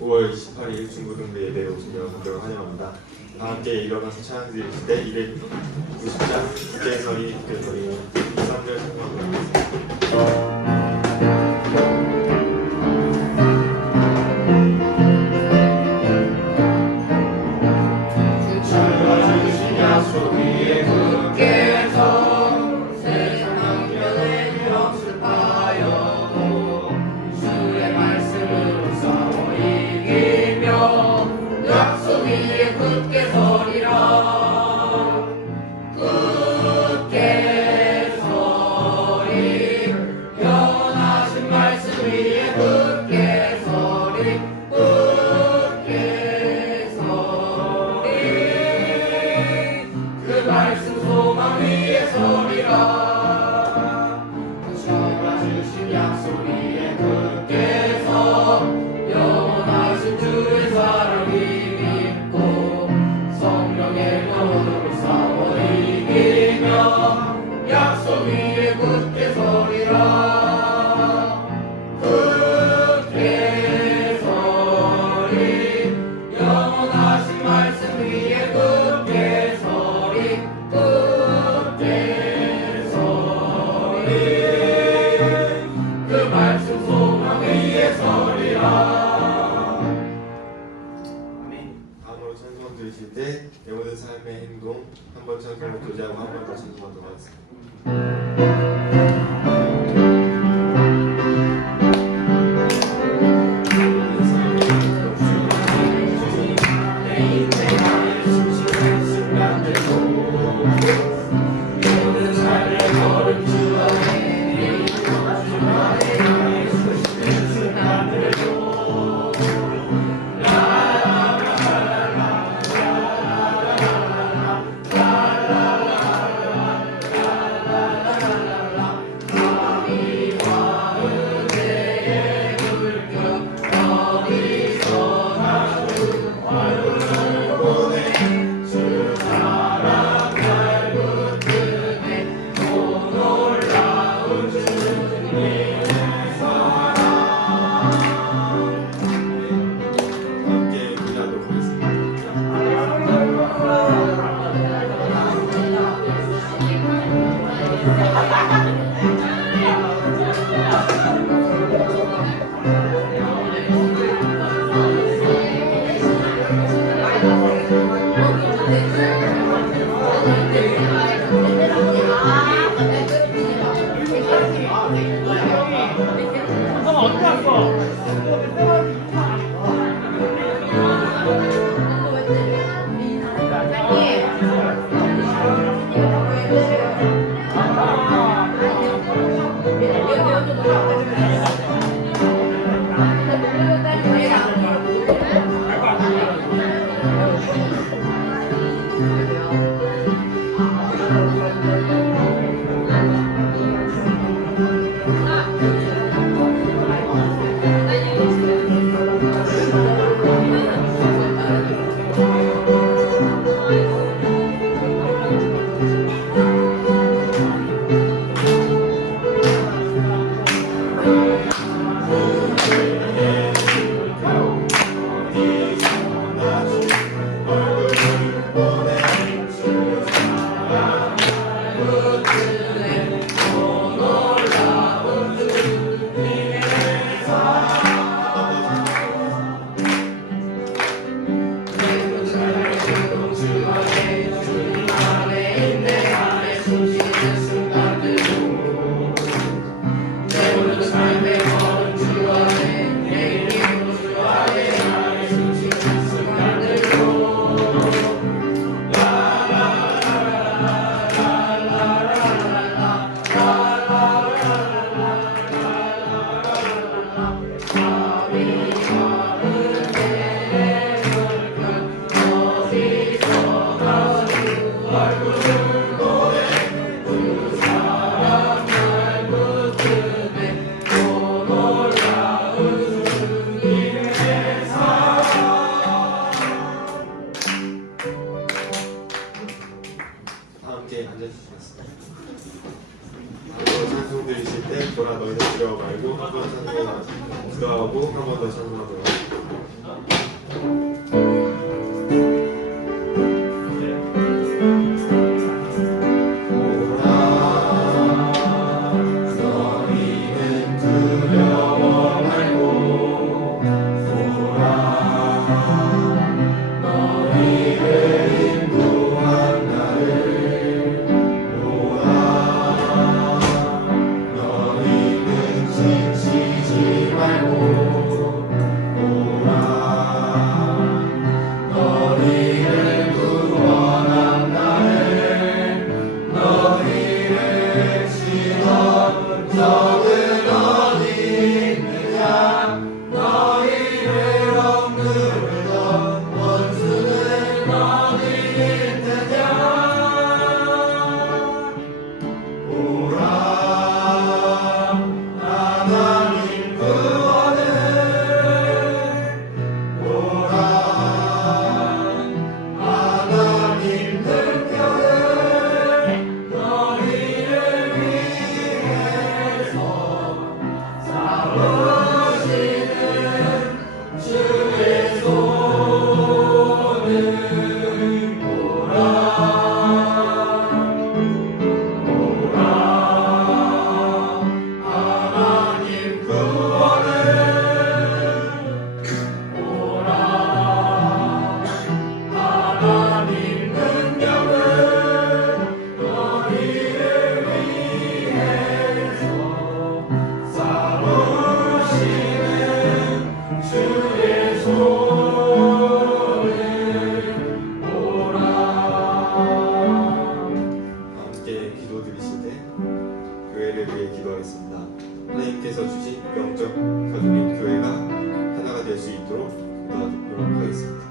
5월 28일 중고등부 예배에 오신 여러분들을 환영합니다. 다 함께 일어나서 찬양 드릴 때 290장 국제설이 국제설이 3절 찬양하고 있습니다. 드실 때 내 모든 삶의 행동 한번 찬송을 교제하고 한 번 더 찬송하도록 하겠습니다. 돌아 너희는 두려워 말고 한 번 찬송하고 한 번 더 찬송하도록 하나님께서 주신 영적 가족인 교회가 하나가 될 수 있도록 기도하도록 하겠습니다.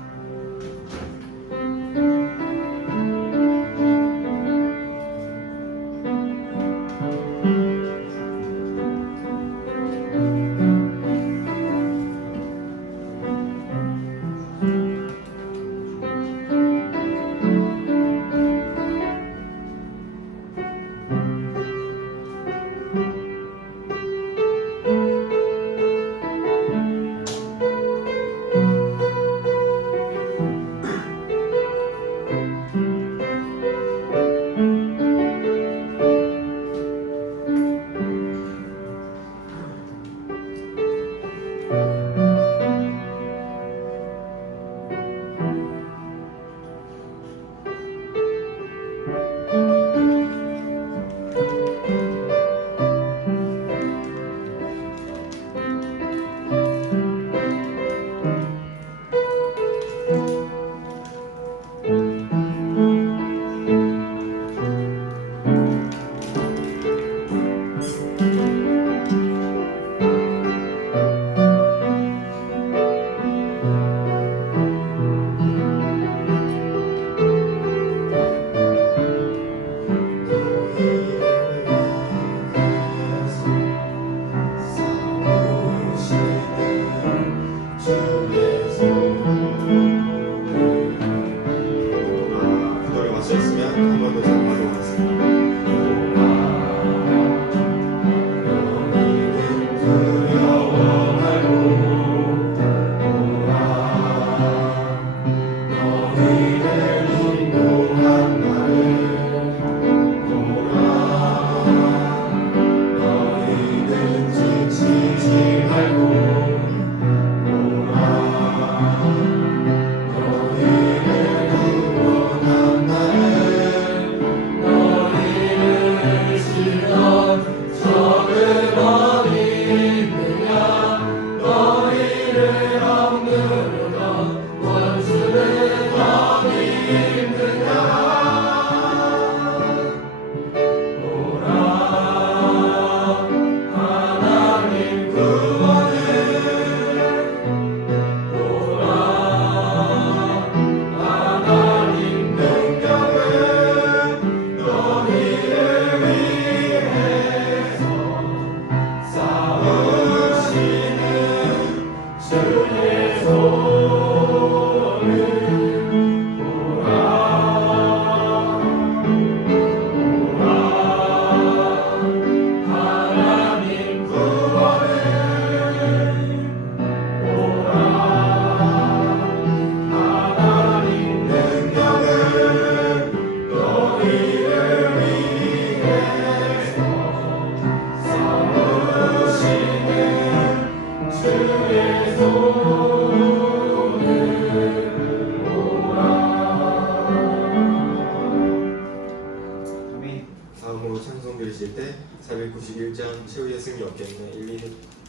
다음으로 찬송 드리실 때 491장 최후의 승리 없겠네 1, 2,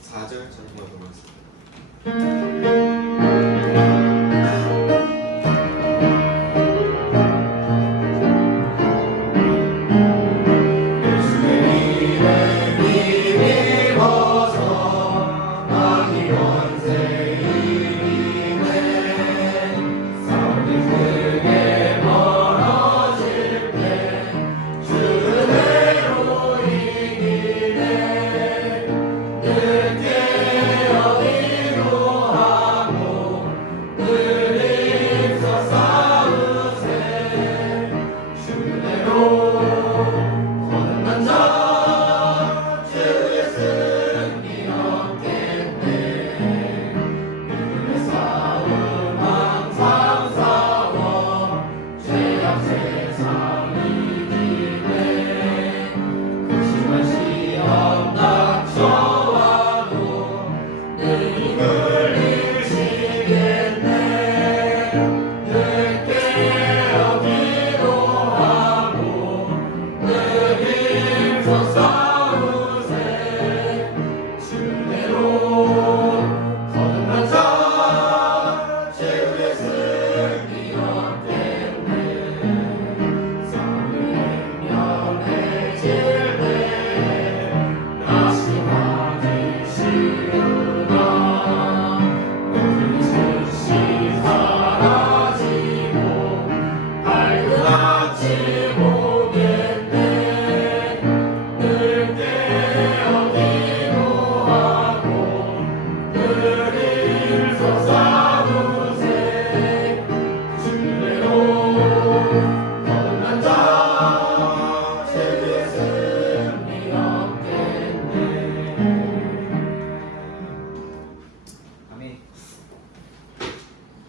4절 찬송하도록 하겠습니다.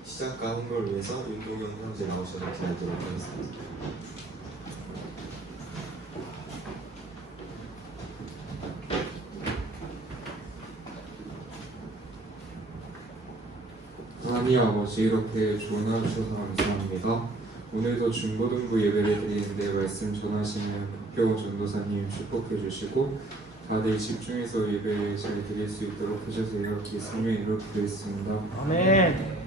시작과 홍보를 위해서 윤동현 형제 나오셔서 기다리도록 하겠습니다. 하나님 아버지, 이렇게 좋은 하루 주셔서 감사합니다. 오늘도 중고등부 예배를 드리는데 말씀 전하시는 박경호 전도사님 축복해 주시고 다들 집중해서 예배 잘 드릴 수 있도록 해주세요. 예수님의 이름으로 기도했습니다. 아멘.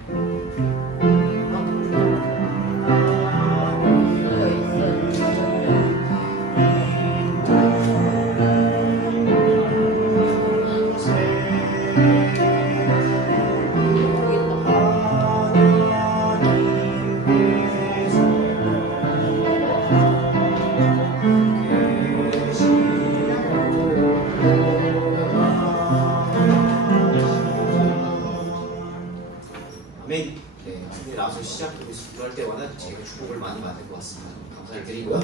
아멘. 네, 선생님 나와서 시작 그럴 때마다 제가 축복을 많이 받을 것 같습니다. 감사를 드리고요.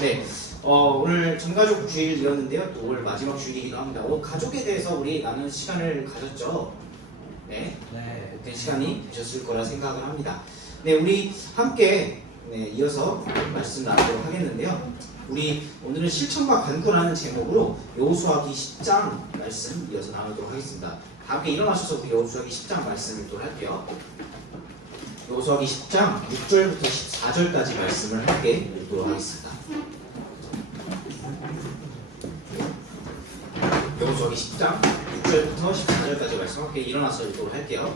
네, 오늘 전가족 주일이었는데요. 또 오늘 마지막 주일이기도 합니다. 가족에 대해서 우리 나눈 시간을 가졌죠. 네, 복된 시간이 되셨을 거라 생각을 합니다. 네, 우리 함께 이어서 말씀 나누도록 하겠는데요. 우리 오늘은 실천과 간구라는 제목으로 여호수아기 10장 말씀 이어서 나누도록 하겠습니다. 다 함께 일어나셔서 우리 여호수아기 10장 말씀을 또 할게요. 여호수아기 10장 6절부터 14절까지 말씀을 함께 읽도록 하겠습니다. 여호수아기 10장 6절부터 14절까지 말씀 함께 일어나서 읽도록 할게요.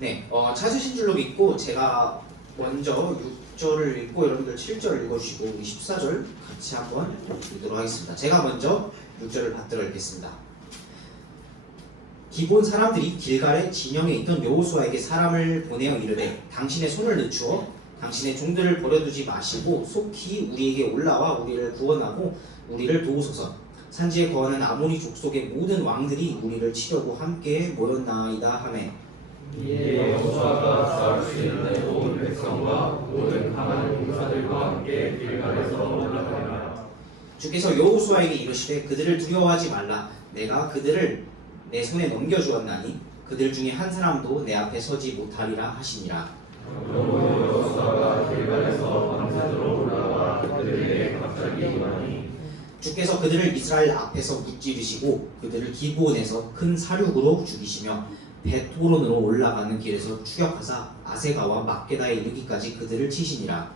네, 찾으신 줄로 믿고 제가 먼저 6절을 읽고 여러분들 7절 읽어주시고 우리 14절 같이 한번 읽도록 하겠습니다. 제가 먼저 6절을 받들어 읽겠습니다. 기본 사람들이 길갈의 진영에 있던 여호수아에게 사람을 보내어 이르되 당신의 손을 늦추어 당신의 종들을 버려두지 마시고 속히 우리에게 올라와 우리를 구원하고 우리를 도우소서. 산지에 거하는 아모리 족속의 모든 왕들이 우리를 치려고 함께 모였나이다 하매 이에 여호수아가 싸울 수 있는 온 백성과 모든 강한 용사들과 함께 길갈에서 올라가니라. 주께서 여호수아에게 이르시되 그들을 두려워하지 말라. 내가 그들을 내 손에 넘겨주었나니 그들 중에 한 사람도 내 앞에 서지 못하리라 하시니라. 그러므로 여호수아가 길갈에서 밤새도록 올라와 그들에게 갑자기 이르나니 주께서 그들을 이스라엘 앞에서 무찌르시고 그들을 기브온에서 큰 사륙으로 죽이시며 벳호론으로 올라가는 길에서 추격하사 아세가와 막게다에 이르기까지 그들을 치시니라.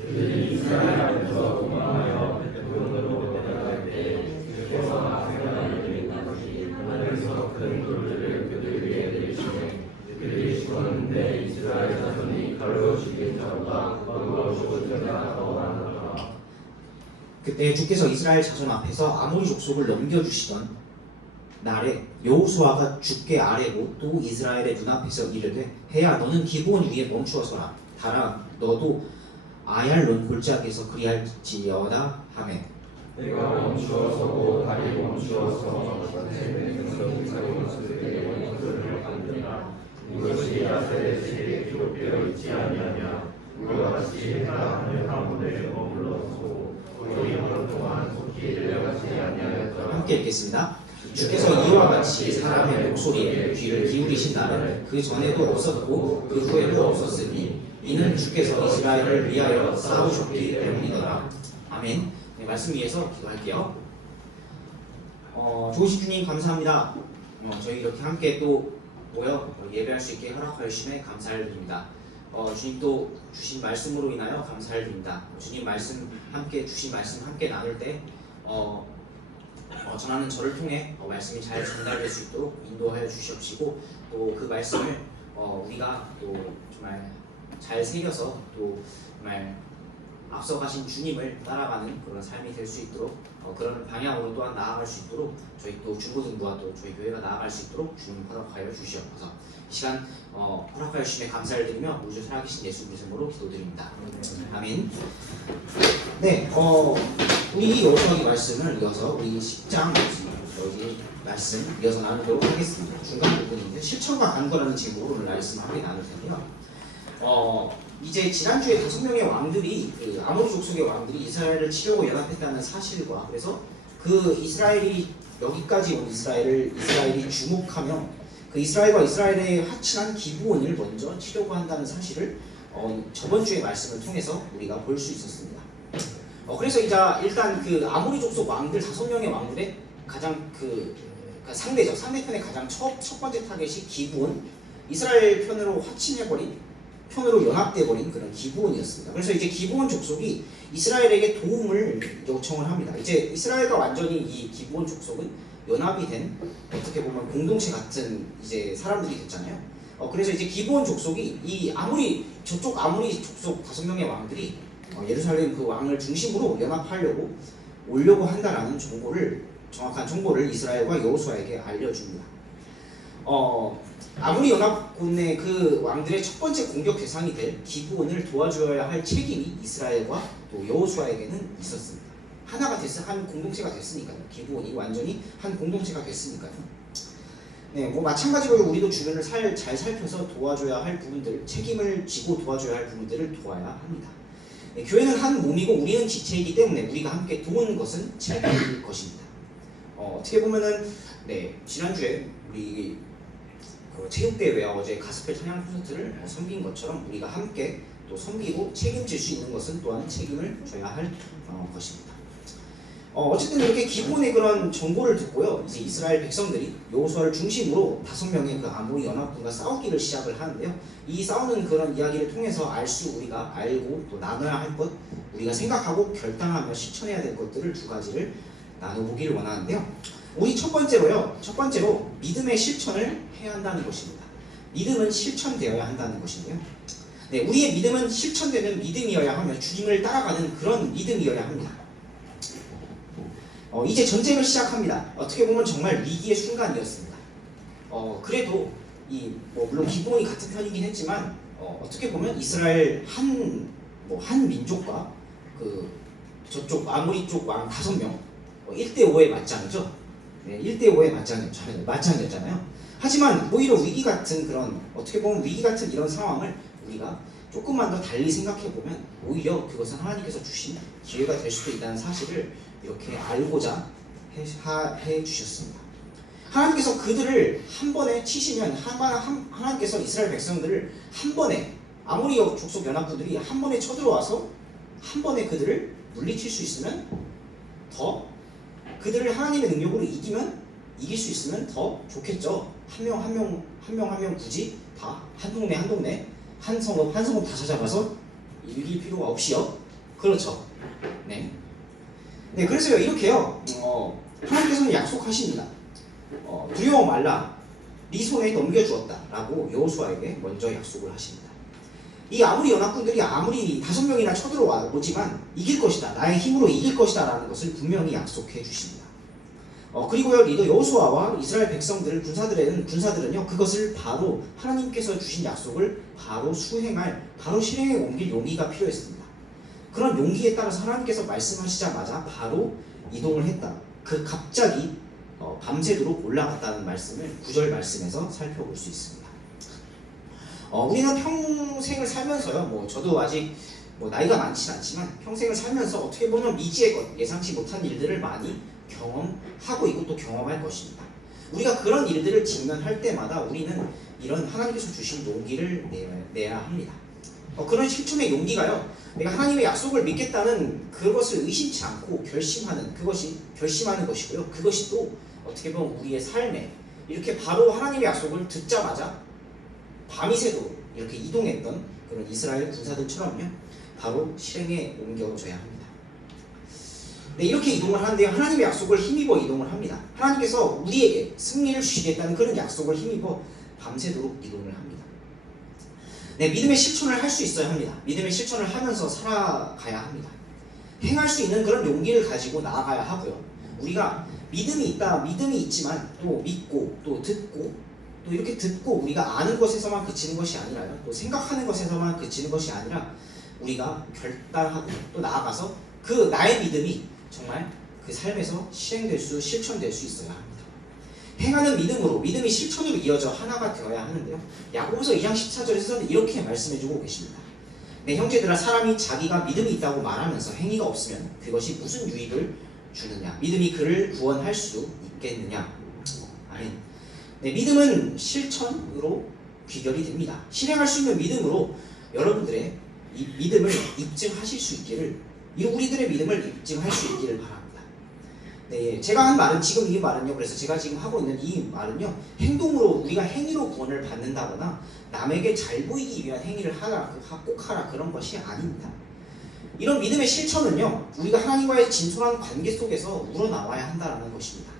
그들이 이스라엘 앞에서 도망하여 베드론으로 내려갈 때 주께서 아세가에 이르기까지 하늘에서 큰 돌들을 그들 위에 내리시매 그들이 죽었는데 이스라엘 자손이 칼로 죽인 자보다 더불어 죽은 자가 더 많았더라. 그때 주께서 이스라엘 자손 앞에서 아모리 족속을 넘겨주시던 날에 여호수아가 주께 아뢰고 또 이스라엘의 눈앞에서 이르되 해야 너는 기브온 위에 멈추어서라. 달아 너도 아얄론 골짜기에서 그리할지어다 하매 내가 멈추어서고 달이 멈추어서 내 백성 사용수들의 원수를 만드라. 이것이 아세레시에 기록되어 있지 아니하냐. 그와 같이 해가 하늘 가운데 머물러서 거의 하루 동안 속히 내려가지 아니하였더라. 함께 읽겠습니다. 주께서 이와 같이 사람의 목소리에 귀를 기울이신 날은 그 전에도 없었고 그 후에도 없었으니 이는 주께서 이스라엘을 위하여 싸우셨기 때문이더라. 아멘. 네, 말씀 위해서 기도할게요. 좋으신 주님 감사합니다. 저희 이렇게 함께 또 모여 예배할 수 있게 허락하여 주심에 감사를 드립니다. 주님 또 주신 말씀으로 인하여 감사를 드립니다. 주님 말씀 함께 주신 말씀 함께 나눌 때 전하는 저를 통해 말씀이 잘 전달될 수 있도록 인도하여 주시옵시고 또 그 말씀을 우리가 또 정말 잘 새겨서 또 정말 앞서가신 주님을 따라가는 그런 삶이 될 수 있도록 그런 방향으로 또한 나아갈 수 있도록 저희 또 중고등부와 또 저희 교회가 나아갈 수 있도록 주님 허락하여 주시옵소서. 이 시간 허락하여 주심에 감사를 드리며 우리 주 살아계신 예수 그리스도로 기도드립니다. 아멘. 네, 우리 여호수아기 말씀을 이어서 우리 10장 여기 말씀 이어서 나누도록 하겠습니다. 중간 부분인데 실천과 간과라는 제목으로 오늘 말씀 함께 나눌 텐데요. 이제 지난주에 5명의 왕들이 그 아모리 족속의 왕들이 이스라엘을 치려고 연합했다는 사실과 그래서 그 이스라엘이 여기까지 온 이스라엘이 주목하며 그 이스라엘과 이스라엘의 화친한 기브온을 먼저 치려고 한다는 사실을 저번 주의 말씀을 통해서 우리가 볼 수 있었습니다. 그래서 이제 일단 그 아모리 족속 왕들 5명의 왕들의 가장 상대편의 가장 첫 번째 타겟이 기브온, 이스라엘 편으로 화친해버린 편으로 연합돼버린 그런 기브온이었습니다. 그래서 이제 기브온 족속이 이스라엘에게 도움을 요청을 합니다. 이제 이스라엘과 완전히 이 기브온 족속은 연합이 된 어떻게 보면 공동체 같은 이제 사람들이 됐잖아요. 그래서 이제 기브온 족속이 이 저쪽 아모리 족속 5명의 왕들이 예루살렘 그 왕을 중심으로 연합하려고 오려고 한다라는 정확한 정보를 이스라엘과 여호수아에게 알려줍니다. 아모리 연합군의 그 왕들의 첫 번째 공격 대상이 될 기브온을 도와줘야 할 책임이 이스라엘과 또 여호수아에게는 있었습니다. 한 공동체가 됐으니까요. 기브온이 완전히 한 공동체가 됐으니까요. 네, 마찬가지로 우리도 주변을 잘 살펴서 도와줘야 할 부분들, 책임을 지고 도와줘야 할 부분들을 도와야 합니다. 네, 교회는 한 몸이고 우리는 지체이기 때문에 우리가 함께 도우는 것은 책임일 것입니다. 어떻게 보면은 지난주에 우리 체육대회와 어제 가스펠 찬양 콘서트를 섬긴 것처럼 우리가 함께 또 섬기고 책임질 수 있는 것은 또한 책임을 져야 할 것입니다. 어쨌든 이렇게 기본의 그런 정보를 듣고요. 이제 이스라엘 백성들이 여호수아를 중심으로 5명의 그 아모리 연합군과 싸우기를 시작을 하는데요. 이 싸우는 그런 이야기를 통해서 우리가 알고 또 나눠야 할 것, 우리가 생각하고 결단하며 실천해야 될 것들을 2가지를 나눠보기를 원하는데요. 우리 첫 번째로 믿음의 실천을 해야 한다는 것입니다. 믿음은 실천되어야 한다는 것인데요. 네, 우리의 믿음은 실천되는 믿음이어야 하며 주님을 따라가는 그런 믿음이어야 합니다. 이제 전쟁을 시작합니다. 어떻게 보면 정말 위기의 순간이었습니다. 그래도 물론 기브온이 같은 편이긴 했지만 어떻게 보면 이스라엘 한 민족과 저쪽 아모리 쪽 왕 5명 1대5의 맞짱이죠. 네, 1대5의 맞짱이었잖아요. 하지만 오히려 위기 같은 이런 상황을 우리가 조금만 더 달리 생각해보면 오히려 그것은 하나님께서 주신 기회가 될 수도 있다는 사실을 이렇게 알고자 해주셨습니다. 하나님께서 그들을 한 번에 치시면 하나님께서 이스라엘 백성들을 한 번에 아모리 족속 연합군들이 한 번에 쳐들어와서 한 번에 그들을 물리칠 수 있으면 더, 그들을 하나님의 능력으로 이길 수 있으면 더 좋겠죠. 한 명 굳이 다 한 동네 한 성읍 다 찾아가서 이길 필요가 없이요. 그렇죠. 네. 네, 그래서요 이렇게요. 하나님께서는 약속하십니다. 두려워 말라, 네 손에 넘겨주었다라고 여호수아에게 먼저 약속을 하십니다. 이 아무리 연합군들이 아무리 5명이나 쳐들어오지만 이길 것이다, 나의 힘으로 이길 것이다 라는 것을 분명히 약속해 주십니다. 그리고요 리더 여호수아와 이스라엘 백성들 군사들은요 그것을 바로 하나님께서 주신 약속을 바로 실행에 옮길 용기가 필요했습니다. 그런 용기에 따라서 하나님께서 말씀하시자마자 바로 이동을 했다. 갑자기 밤새도록 올라갔다는 말씀을 9절 말씀에서 살펴볼 수 있습니다. 우리는 평생을 살면서요, 저도 아직 나이가 많진 않지만 평생을 살면서 어떻게 보면 미지의 것, 예상치 못한 일들을 많이 경험하고 있고 또 경험할 것입니다. 우리가 그런 일들을 직면할 때마다 우리는 이런 하나님께서 주신 용기를 내야 합니다. 그런 실천의 용기가요, 내가 하나님의 약속을 믿겠다는 그것을 의심치 않고 결심하는 것이고요. 그것이 또 어떻게 보면 우리의 삶에 이렇게 바로 하나님의 약속을 듣자마자 밤이 새도록 이렇게 이동했던 그런 이스라엘 군사들처럼요 바로 실행에 옮겨져야 합니다. 네, 이렇게 이동을 하는데요, 하나님의 약속을 힘입어 이동을 합니다. 하나님께서 우리에게 승리를 주시겠다는 그런 약속을 힘입어 밤새도록 이동을 합니다. 네, 믿음의 실천을 할 수 있어야 합니다. 믿음의 실천을 하면서 살아가야 합니다. 행할 수 있는 그런 용기를 가지고 나아가야 하고요. 우리가 믿음이 있지만 또 믿고 또 듣고 또 이렇게 듣고 우리가 아는 것에서만 그치는 것이 아니라요, 또 생각하는 것에서만 그치는 것이 아니라 우리가 결단하고 또 나아가서 그 나의 믿음이 정말 그 삶에서 실천될 수 있어야 합니다. 행하는 믿음으로, 믿음이 실천으로 이어져 하나가 되어야 하는데요, 야고보서 2장 14절에서는 이렇게 말씀해주고 계십니다. 내 형제들아, 사람이 자기가 믿음이 있다고 말하면서 행위가 없으면 그것이 무슨 유익을 주느냐? 믿음이 그를 구원할 수 있겠느냐? 아멘. 네, 믿음은 실천으로 귀결이 됩니다. 실행할 수 있는 믿음으로 여러분들의 이 믿음을 입증하실 수 있기를, 우리들의 믿음을 입증할 수 있기를 바랍니다. 네, 제가 한 말은 이 말은요, 그래서 제가 지금 하고 있는 이 말은요, 행동으로 우리가 행위로 구원을 받는다거나 남에게 잘 보이기 위한 행위를 꼭 하라 그런 것이 아닙니다. 이런 믿음의 실천은요, 우리가 하나님과의 진솔한 관계 속에서 우러나와야 한다는 것입니다.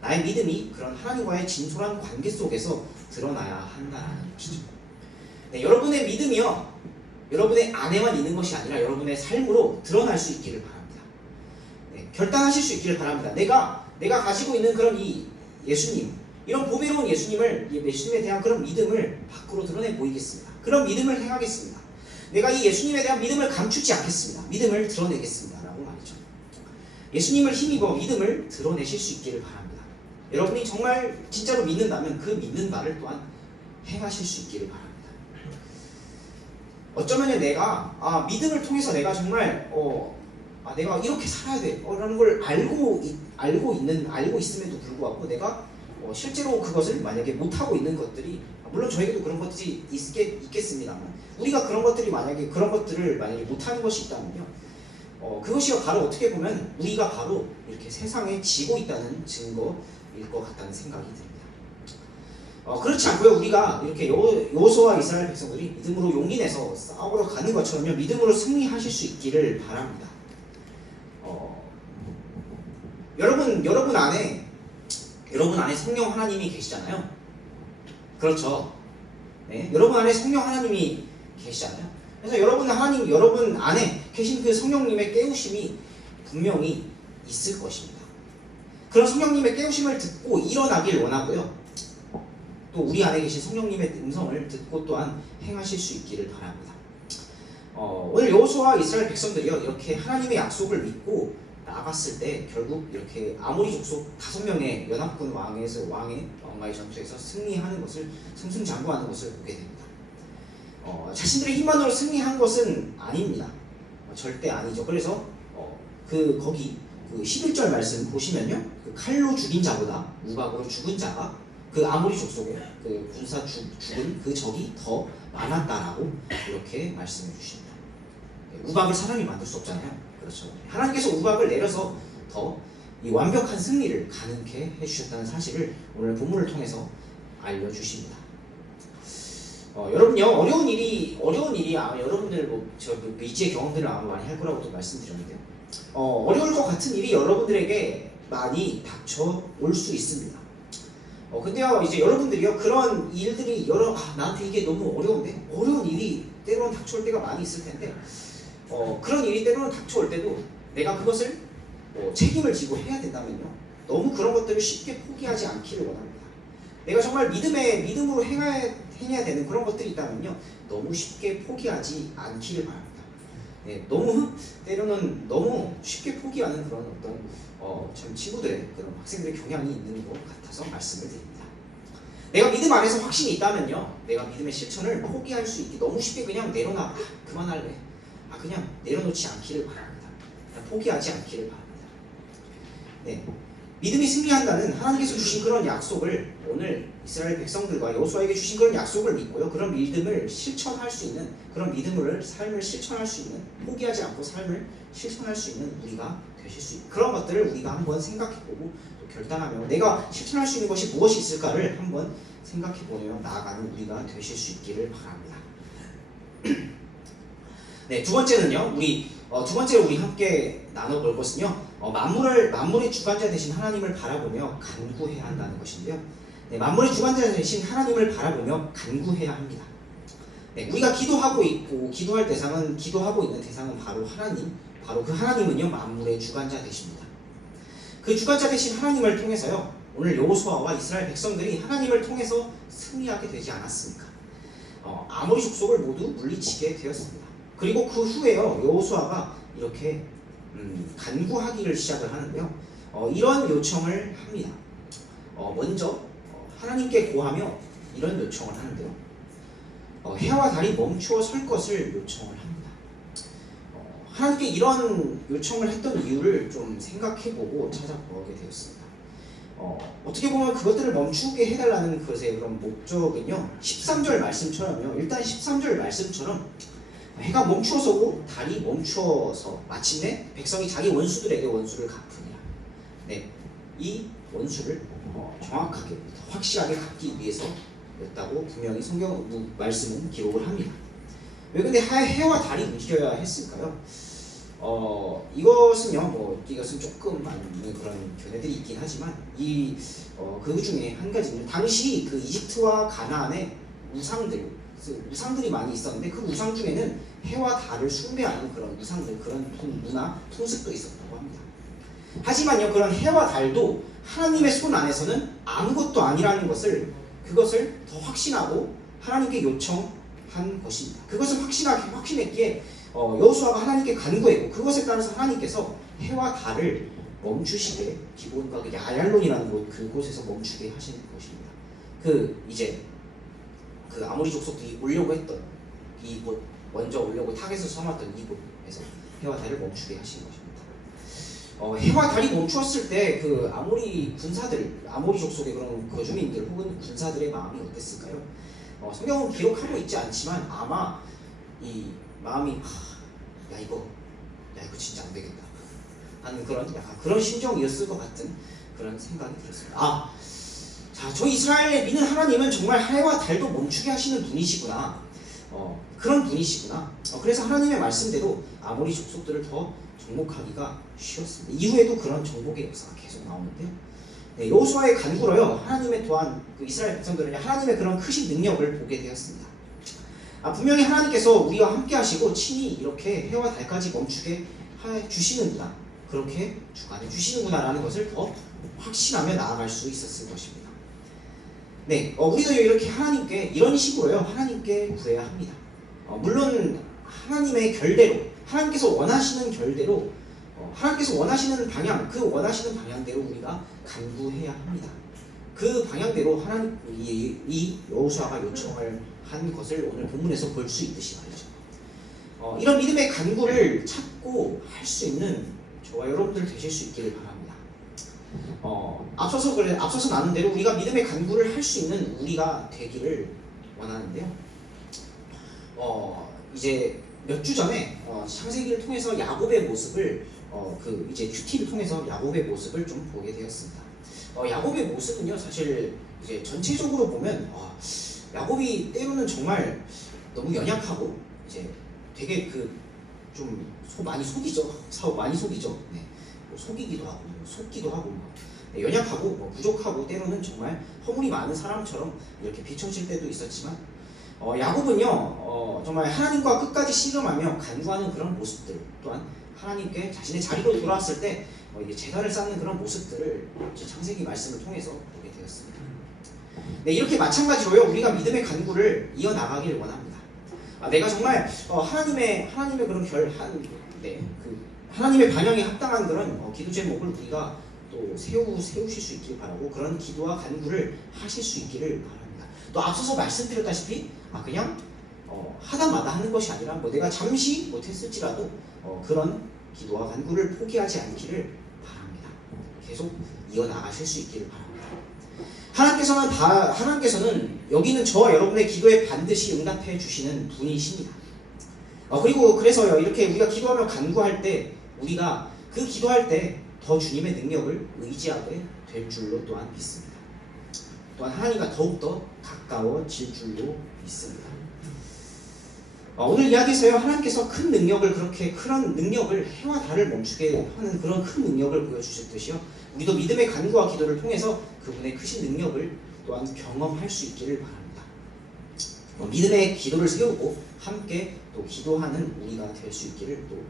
나의 믿음이 그런 하나님과의 진솔한 관계 속에서 드러나야 한다는 것이죠. 네, 여러분의 믿음이요, 여러분의 안에만 있는 것이 아니라 여러분의 삶으로 드러날 수 있기를 바랍니다. 네, 결단하실 수 있기를 바랍니다. 내가 가지고 있는 그런 이 예수님, 이런 보배로운 예수님에 대한 그런 믿음을 밖으로 드러내 보이겠습니다. 그런 믿음을 행하겠습니다. 내가 이 예수님에 대한 믿음을 감추지 않겠습니다. 믿음을 드러내겠습니다 라고 말이죠. 예수님을 힘입어 믿음을 드러내실 수 있기를 바랍니다. 여러분이 정말 진짜로 믿는다면 그 믿는 바를 또한 행하실 수 있기를 바랍니다. 어쩌면 내가 믿음을 통해서 내가 정말 내가 이렇게 살아야 돼 라는 걸 알고 있음에도 불구하고 내가 실제로 그것을 만약에 못하고 있는 것들이, 물론 저에게도 그런 것들이 있겠습니다만, 우리가 그런 것들을 만약에 못하는 것이 있다면요, 그것이 바로 어떻게 보면 우리가 바로 이렇게 세상에 지고 있다는 증거일 것 같다는 생각이 듭니다. 그렇지 않고요, 우리가 이렇게 여호수아와 이스라엘 백성들이 믿음으로 용기 내서 싸우러 가는 것처럼요, 믿음으로 승리하실 수 있기를 바랍니다. 여러분 안에 성령 하나님이 계시잖아요. 그렇죠. 네, 여러분 안에 성령 하나님이 계시잖아요. 그래서 여러분 안에 계신 그 성령님의 깨우심이 분명히 있을 것입니다. 그런 성령님의 깨우심을 듣고 일어나길 원하고요, 또 우리 안에 계신 성령님의 음성을 듣고 또한 행하실 수 있기를 바랍니다. 오늘 여호수아와 이스라엘 백성들이요, 이렇게 하나님의 약속을 믿고 나갔을 때 결국 이렇게 아모리 족속 5명의 연합군 왕과의 전투에서 승리하는 것을, 승승장구하는 것을 보게 됩니다. 자신들의 힘만으로 승리한 것은 아닙니다. 절대 아니죠. 그래서 거기 11절 말씀 보시면요, 그 칼로 죽인 자보다 우박으로 죽은 자가 그 아모리 족속의 그 군사 죽은 그 적이 더 많았다라고 이렇게 말씀해 주십니다. 우박을 사람이 만들 수 없잖아요. 그렇죠. 하나님께서 우박을 내려서 더 이 완벽한 승리를 가능케 해주셨다는 사실을 오늘 본문을 통해서 알려주십니다. 여러분요, 어려운 일이 아마 여러분들 저 미지의 경험들을 아마 많이 할 거라고도 말씀드렸는데요. 어려울 것 같은 일이 여러분들에게 많이 닥쳐올 수 있습니다. 근데요, 이제 여러분들이요, 그런 일들이 나한테 이게 너무 어려운데, 어려운 일이 때로는 닥쳐올 때가 많이 있을 텐데, 그런 일이 때로는 닥쳐올 때도 내가 그것을 책임을 지고 해야 된다면요, 너무 그런 것들을 쉽게 포기하지 않기를 원합니다. 내가 정말 믿음으로 행해야 되는 그런 것들이 있다면요, 너무 쉽게 포기하지 않기를 바랍니다. 네, 때로는 너무 쉽게 포기하는 그런 참 친구들의 그런 학생들의 경향이 있는 것 같아서 말씀을 드립니다. 내가 믿음 안에서 확신이 있다면요, 내가 믿음의 실천을 포기할 수 있게 너무 쉽게 그냥 그만할래. 그냥 내려놓지 않기를 바랍니다. 그냥 포기하지 않기를 바랍니다. 네, 믿음이 승리한다는 하나님께서 주신 그런 약속을 오늘 이스라엘 백성들과 여호수아에게 주신 그런 약속을 믿고요, 그런 믿음을 실천할 수 있는, 그런 삶을 실천할 수 있는, 포기하지 않고 삶을 실천할 수 있는 우리가 되실 수 있는 그런 것들을 우리가 한번 생각해보고 또 결단하며 내가 실천할 수 있는 것이 무엇이 있을까를 한번 생각해보며 나아가는 우리가 되실 수 있기를 바랍니다. 네, 두 번째로 우리 함께 나눠볼 것은요, 만물의 주관자 되신 하나님을 바라보며 간구해야 한다는 것인데요. 네, 만물의 주관자 되신 하나님을 바라보며 간구해야 합니다. 네, 우리가 기도하고 있는 대상은 바로 하나님, 바로 그 하나님은요, 만물의 주관자 되십니다. 그 주관자 되신 하나님을 통해서요, 오늘 여호수아와 이스라엘 백성들이 하나님을 통해서 승리하게 되지 않았습니까? 아모리 족속을 모두 물리치게 되었습니다. 그리고 그 후에요, 여호수아가 이렇게 간구하기를 시작을 하는데요. 이런 요청을 합니다. 먼저 하나님께 고하며 이런 요청을 하는데요. 해와 달이 멈추어 설 것을 요청을 합니다. 하나님께 이런 요청을 했던 이유를 좀 생각해보고 찾아보게 되었습니다. 어떻게 보면 그것들을 멈추게 해달라는 것의 그런 목적은요, 13절 말씀처럼요, 일단 13절 말씀처럼 해가 멈추어서고 달이 멈추어서 마침내 백성이 자기 원수들에게 원수를 갚으니라. 네, 이 원수를 정확하게 확실하게 갚기 위해서였다고 분명히 성경 말씀은 기록을 합니다. 왜 근데 해와 달이 움직여야 했을까요? 이것은 조금 많은 그런 견해들이 있긴 하지만 그 중에 한 가지는 당시 그 이집트와 가나안의 우상들이 많이 있었는데 그 우상 중에는 해와 달을 숭배하는 그런 우상들, 그런 문화, 풍습도 있었다고 합니다. 하지만요, 그런 해와 달도 하나님의 손 안에서는 아무것도 아니라는 그것을 더 확신하고 하나님께 요청한 것입니다. 그것을 확신했기에 여호수아가 하나님께 간구했고, 그것에 따라서 하나님께서 해와 달을 멈추시게, 기본과 그 야얄론이라는 그곳에서 멈추게 하시는 것입니다. 그 아모리 족속들이 오려고 했던 이곳, 먼저 오려고 타겟을 삼았던 이곳에서 해와 달을 멈추게 하신 것입니다. 해와 달이 멈추었을 때 그 아모리 족속의 그런 거주민들 혹은 군사들의 마음이 어땠을까요? 성경은 기록하고 있지 않지만 아마 이 마음이 이거 진짜 안 되겠다 하는 그런 심정이었을 것 같은 그런 생각이 들었습니다. 저 이스라엘의 믿는 하나님은 정말 해와 달도 멈추게 하시는 분이시구나. 그런 분이시구나. 그래서 하나님의 말씀대로 아모리 족속들을 더 정복하기가 쉬웠습니다. 이후에도 그런 정복의 역사가 계속 나오는데요. 네, 여호수아의 간구로요, 하나님의 또한 그 이스라엘 백성들은 하나님의 그런 크신 능력을 보게 되었습니다. 분명히 하나님께서 우리와 함께 하시고 친히 이렇게 해와 달까지 멈추게 해주시는구나, 그렇게 주관해 주시는구나라는 것을 더 확신하며 나아갈 수 있었을 것입니다. 네, 우리도 이렇게 하나님께 이런 식으로요, 하나님께 구해야 합니다. 물론 하나님의 결대로, 하나님께서 원하시는 결대로, 하나님께서 원하시는 방향대로 우리가 간구해야 합니다. 그 방향대로 이 여호수아가 요청을 한 것을 오늘 본문에서 볼 수 있듯이 말이죠. 이런 믿음의 간구를 찾고 할 수 있는 저와 여러분들 되실 수 있기를 바랍니다. 앞서서 나눈 대로 우리가 믿음의 간구를 할 수 있는 우리가 되기를 원하는데요. 이제 몇 주 전에 창세기를 통해서 야곱의 모습을 그 이제 큐티를 통해서 야곱의 모습을 좀 보게 되었습니다. 야곱의 모습은요 사실 이제 전체적으로 보면 야곱이 때로는 정말 너무 연약하고 이제 되게 좀 많이 속이죠. 많이 속이죠. 네. 뭐 속이기도 하고 속기도 하고 네, 연약하고 부족하고 때로는 정말 허물이 많은 사람처럼 이렇게 비춰질 때도 있었지만 야곱은요 정말 하나님과 끝까지 씨름하며 간구하는 그런 모습들 또한 하나님께 자신의 자리로 돌아왔을 때 이게 제단을 쌓는 그런 모습들을 창세기 말씀을 통해서 보게 되었습니다. 네, 이렇게 마찬가지로요 우리가 믿음의 간구를 이어나가길 원합니다. 내가 정말 하나님의 그런 하나님의 반영에 합당한 그런 기도 제목을 우리가 또 세우실 수 있기를 바라고 그런 기도와 간구를 하실 수 있기를 바랍니다. 또 앞서서 말씀드렸다시피 그냥 하다마다 하는 것이 아니라 내가 잠시 못했을지라도 그런 기도와 간구를 포기하지 않기를 바랍니다. 계속 이어나가실 수 있기를 바랍니다. 하나님께서는 여기는 저와 여러분의 기도에 반드시 응답해 주시는 분이십니다. 그리고 그래서요 이렇게 우리가 기도하며 간구할 때 우리가 그 기도할 때 더 주님의 능력을 의지하게 될 줄로 또한 믿습니다. 또한 하나님과 더욱더 가까워질 줄로 믿습니다. 오늘 이야기에서요 하나님께서 큰 능력을 해와 달을 멈추게 하는 그런 큰 능력을 보여주셨듯이요 우리도 믿음의 간구와 기도를 통해서 그분의 크신 능력을 또한 경험할 수 있기를 바랍니다. 믿음의 기도를 세우고 함께 또 기도하는 우리가 될 수 있기를 또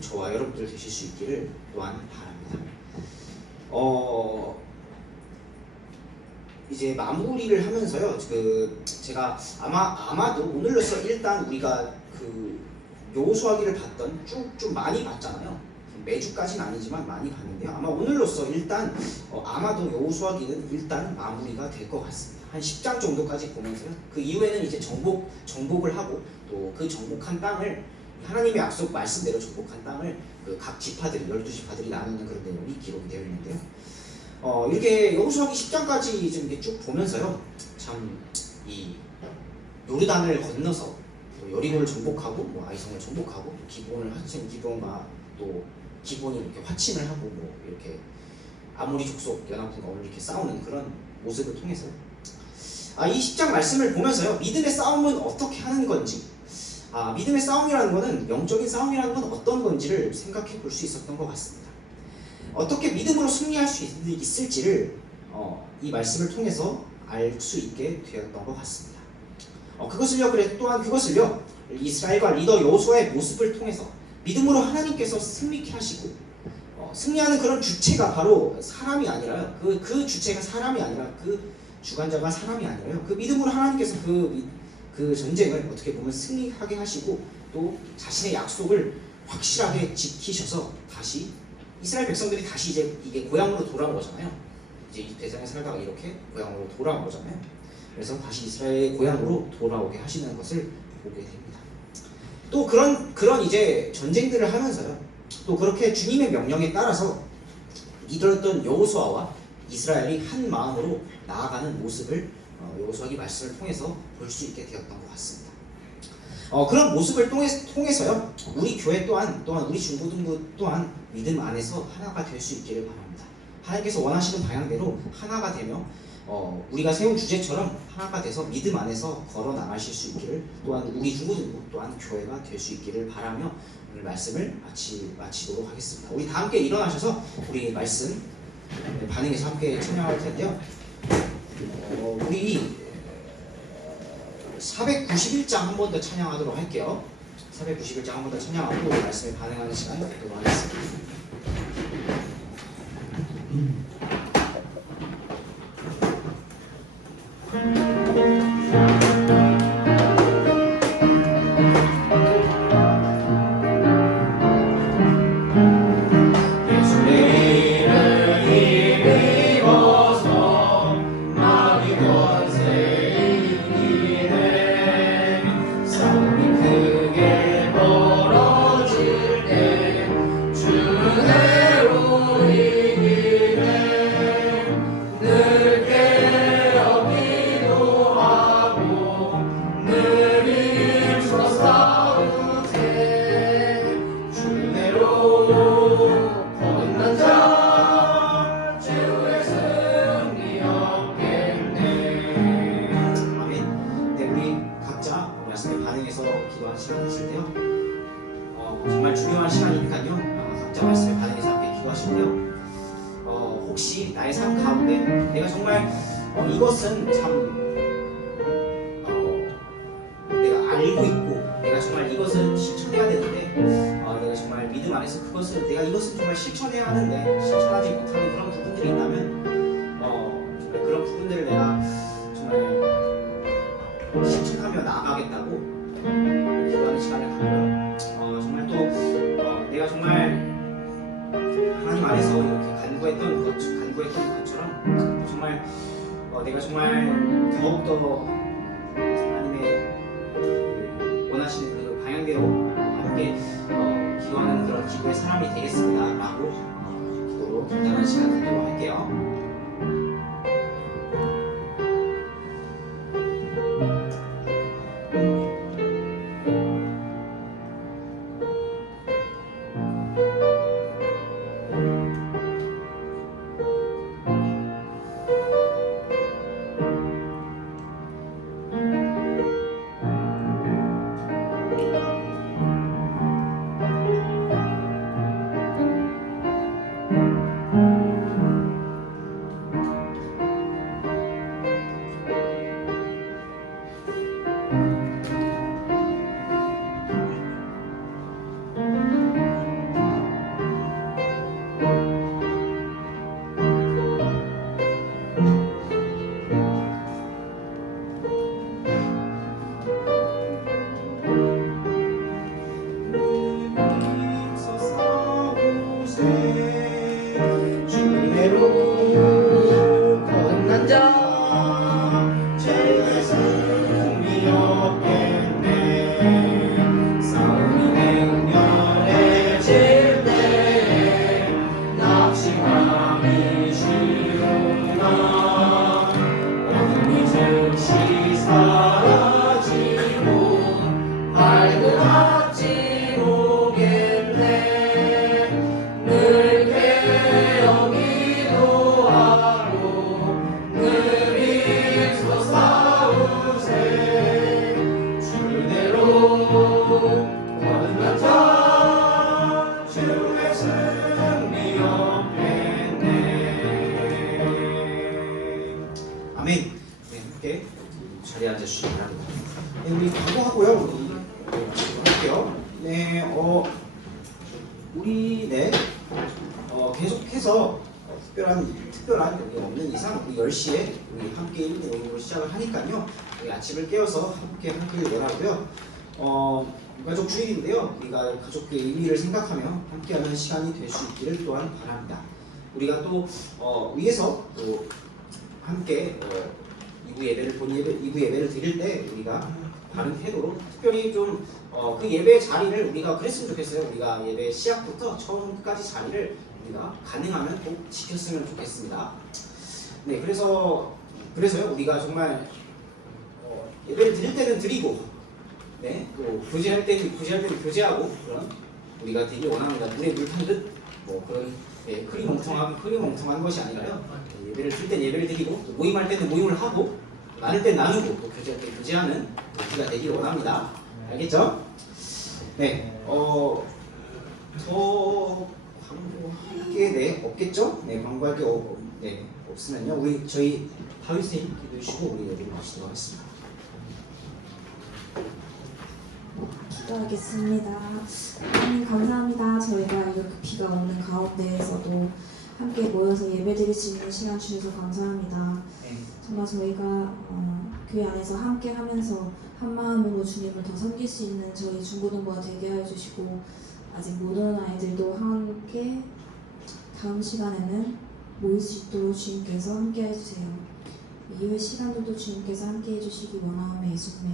저와 여러분들 되실 수 있기를 또한 바랍니다. 이제 마무리를 하면서요. 제가 아마도 오늘로서 일단 우리가 여호수아기를 봤던 좀 많이 봤잖아요. 매주까지는 아니지만 많이 봤는데요. 아마 오늘로서 일단 아마도 여호수아기는 일단 마무리가 될 것 같습니다. 한 10장 정도까지 보면서요. 그 이후에는 이제 정복을 하고 또 그 정복한 땅을 하나님의 약속 말씀대로 정복한 땅을 각 지파들이 12지파들이 나누는 그런 내용이 기록이 되어 있는데요. 이렇게 여호수아기 10장까지 좀 이렇게 쭉 보면서요. 참 이 요르단을 건너서 또 여리고를 정복하고 아이성을 정복하고 기브온과 또 기브온이 이렇게 화친을 하고 이렇게 아모리 족속 연합군과 오늘 이렇게 싸우는 그런 모습을 통해서 이 10장 말씀을 보면서요. 믿음의 싸움은 어떻게 하는 건지 믿음의 싸움이라는 것은 영적인 싸움이라는 건 어떤 건지를 생각해 볼 수 있었던 것 같습니다. 어떻게 믿음으로 승리할 수 있을지를 이 말씀을 통해서 알 수 있게 되었던 것 같습니다. 또한 그것을요 이스라엘과 리더 여호수아의 모습을 통해서 믿음으로 하나님께서 승리케 하시고 승리하는 그런 주체가 바로 사람이 아니라요 그 주체가 사람이 아니라 그 주관자가 사람이 아니라요 그 믿음으로 하나님께서 그 전쟁을 어떻게 보면 승리하게 하시고 또 자신의 약속을 확실하게 지키셔서 다시 이스라엘 백성들이 다시 이게 고향으로 돌아온 거잖아요. 이제 이 대장에 살다가 이렇게 고향으로 돌아온 거잖아요. 그래서 다시 이스라엘 고향으로 돌아오게 하시는 것을 보게 됩니다. 또 그런 이제 전쟁들을 하면서요. 또 그렇게 주님의 명령에 따라서 이들었던 여호수아와 이스라엘이 한 마음으로 나아가는 모습을 여호수아기 말씀을 통해서 볼 수 있게 되었던 것 같습니다. 그런 모습을 통해서요 우리 교회 또한 우리 중고등부 또한 믿음 안에서 하나가 될 수 있기를 바랍니다. 하나님께서 원하시는 방향대로 하나가 되며 우리가 세운 주제처럼 하나가 돼서 믿음 안에서 걸어 나가실 수 있기를 또한 우리 중고등부 또한 교회가 될 수 있기를 바라며 오늘 말씀을 마치도록 하겠습니다. 우리 다 함께 일어나셔서 우리 말씀 반응해서 함께 찬양할 텐데요. 우리 491장 한 번 더 찬양하도록 할게요. 491장 한 번 더 찬양하고 말씀에 반응하는 시간을 갖도록 하겠습니다. 주의 우리 혹시 나의 삶 가운데 내가 정말 이것은 참 내가 알고 있고 내가 정말 이것은 실천해야 되는데 내가 정말 믿음 안에서 그것을 내가 이것은 정말 실천해야 하는데 실천하지 못하는 그런 부분들이 있다면 정말 그런 부분들을 내가 정말 실천하며 나아가겠다고 기도하는 시간을 갖고요. 정말 또 내가 정말 하나님 안에서 이렇게 간구했던 것처럼 정말 내가 정말 더욱더 하나님의 원하시는 그 방향대로 함께 기도하는 그런 기도의 사람이 되겠습니다 라고 기도로 간단한 시간 갖도록 할게요. 아멘. 네, 함께 자리에 앉아주시기 바랍니다. 네, 우리 기도하고요. 할게요. 네, 우리 계속해서 특별한 일이 없는 이상 우리 10시에 우리 함께 1부 모임으로 시작을 하니까요. 우리 아침을 깨워서 함께 하기를 원하고요. 가족 주일인데요. 우리가 가족의 의미를 생각하며 함께하는 시간이 될 수 있기를 또한 바랍니다. 우리가 또 위에서 또 함께 2부 예배를 드릴 때 우리가 다른 태도로 특별히 좀 그 예배 자리를 우리가 그랬으면 좋겠어요. 우리가 예배 시작부터 처음 끝까지 자리를 우리가 가능하면 꼭 지켰으면 좋겠습니다. 네, 그래서요 우리가 정말 예배를 드릴 때는 드리고, 네, 또 교제할 때는 교제하고 그런 우리가 되길 원합니다. 물에 물 탄 듯 뭐 그런 흐리멍텅한 것이 아니라요. 예배를 드릴 땐 예배를 드리고 또 모임할 때는 모임을 하고 나눌 땐 나누고 또 교제할 때 교제하는 우리가 되길 원합니다. 알겠죠? 네, 더 광고할 게 없겠죠? 네, 광고할 게 없으면요. 저희 다윗 선생님 기도해 주시고 우리 예배를 마치도록 하겠습니다. 기도하겠습니다. 하나님 감사합니다. 저희가 이렇게 비가 오는 가운데에서도 함께 모여서 예배드릴 수 있는 시간 주셔서 감사합니다. 정말 저희가 교회 안에서 함께 하면서 한 마음으로 주님을 더 섬길 수 있는 저희 중고등부가 되게 해주시고, 아직 모든 아이들도 함께 다음 시간에는 모일 수 있도록 주님께서 함께 해주세요. 이후의 시간들도 주님께서 함께 해주시기 원하오며 예수님의